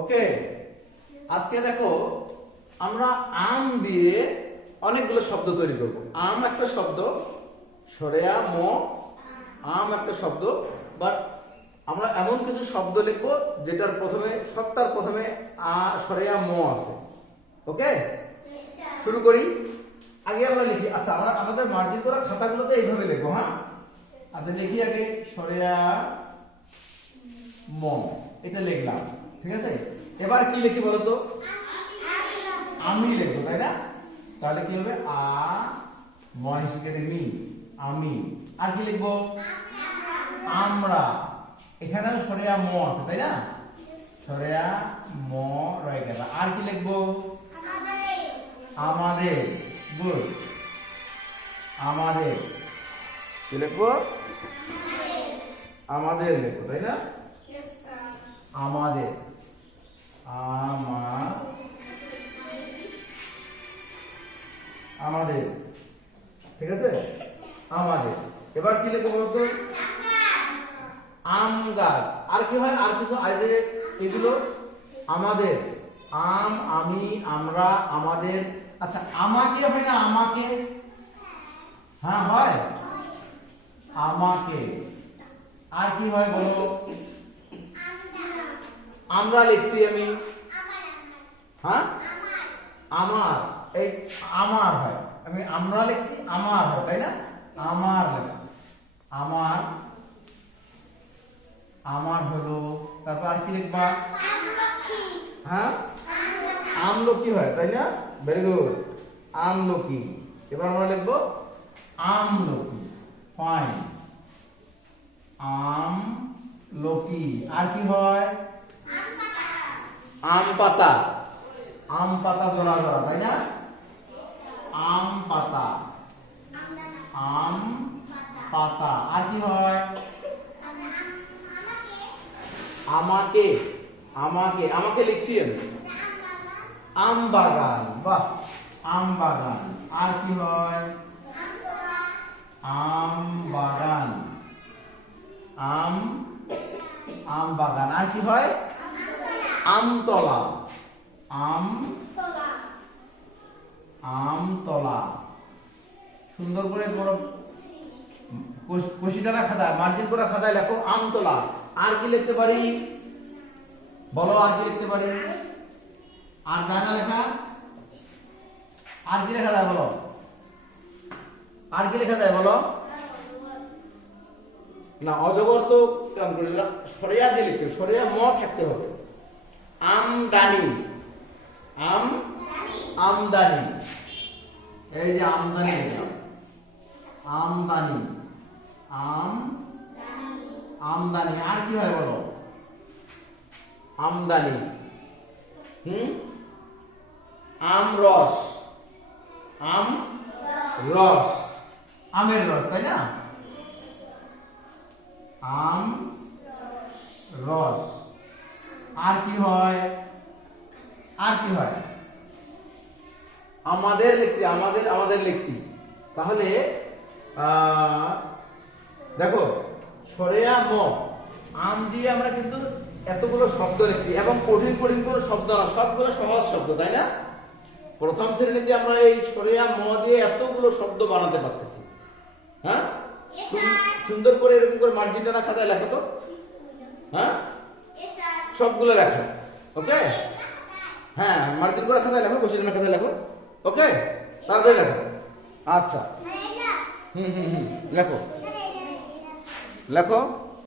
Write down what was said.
ওকে, আজকে দেখো আমরা আম দিয়ে অনেকগুলো শব্দ তৈরি করব। আম একটা শব্দ, সরেয়া ম, আম একটা শব্দ, বাট আমরা এমন কিছু শব্দ লিখবো যেটার প্রথমে সবটার প্রথমে সরেয়া ম আছে। ওকে, শুরু করি। আগে আমরা লিখি, আচ্ছা আমরা আমাদের মার্জিন করা খাতাগুলোতে এইভাবে লিখবো। হ্যাঁ, আচ্ছা লিখি আগে সরেয়া ম, এটা লিখলাম, ঠিক আছে। এবার কি লিখি বলতো? আমি লিখবো, তাই না? তাহলে কি হবে? আ মহিষিকের মি, আমি। আর কি লিখবো? আমরা। এখানেও সরেয়া ম আছে, তাই না? সরেয়া ম রয়ে গেল। আর কি লিখবো? আমাদের। গুড, আমাদের। কি লিখবো? আমাদের লিখবো, তাই না? আমাদের, আমাদের, ঠিক আছে, আমাদের। এবার কি লিখবো বলতো? আম গাছ। আর কি হয়? আর কিছু আইডে এগুলো আমাদের, আম, আমি, আমরা, আমাদের। আচ্ছা আমাকে হয় না? আমাকে, হ্যাঁ হয়, আমাকে। আর কি হয় বলো? আমরা লিখছি আমি, হ্যাঁ আমার, এই আমার হয়। আমি আমরা লিখছি, আমার হয়, তাই না? আমার লেখা, আমার, আমার হলো। তারপর আর কি লিখবা? হ্যাঁ, আমলকি হয়, তাই না? ভেরি গুড, আমলকি। এবার আমরা লিখবো আমলকি। ফাইন, আমলকি। আর কি হয়? আম পাতা। আম পাতা জোড়া জোড়া, তাই না? আম পাতা, আম পাতা। আর কি হয়? আমাকে, আমাকে, আমাকে লিখছি আমি, আম বাগান। বাহ, আম বাগান। আর কি হয়? আম বাগান, আম, আম বাগান। আর কি হয়? আমতলা, আম, আমতলা। সুন্দর করে তোমার কষিটানা খাতায়, মার্জিন করা খাতায় লেখো আমতলা। আর কি লিখতে পারি বলো? আর কি লিখতে পারি? আর যায় না লেখা? আর কি লেখা যায় বলো? আর কি লেখা যায় বলো? না, অজগর তো সরেয়া দিয়ে লিখতে, সরেয়া ম থাকতে হবে। আমদানি, আম, আমদানি। এই যে আমদানি, আমদানি, আম, আমদানি। আর কি হয় বলো? আমদানি, আমরস, আম রস, আমের রস, তাই না? আম রস। আর কি হয়? আর কি হয়? আমাদের লিখছি, আমাদের, আমাদের লিখছি। তাহলে দেখো সরেয়া ম, আম দিয়ে আমরা কিন্তু এতগুলো শব্দ লিখছি, এবং কঠিন কঠিন কোনো শব্দ না, সবগুলো সহজ শব্দ, তাই না? প্রথম শ্রেণীতে আমরা এই সরেয়া ম দিয়ে এতগুলো শব্দ বানাতে পারতেছি। হ্যাঁ, সুন্দর করে এরকম করে মার্জিনটা না খাতায় লেখো তো। হ্যাঁ, সবগুলো লেখো। ওকে, হ্যাঁ মার্জিন করে খাতায় লেখো, কষিটানা খাতায় লেখো। ওকে, তাড়াতাড়ি লেখো। আচ্ছা, লেখো, লেখো।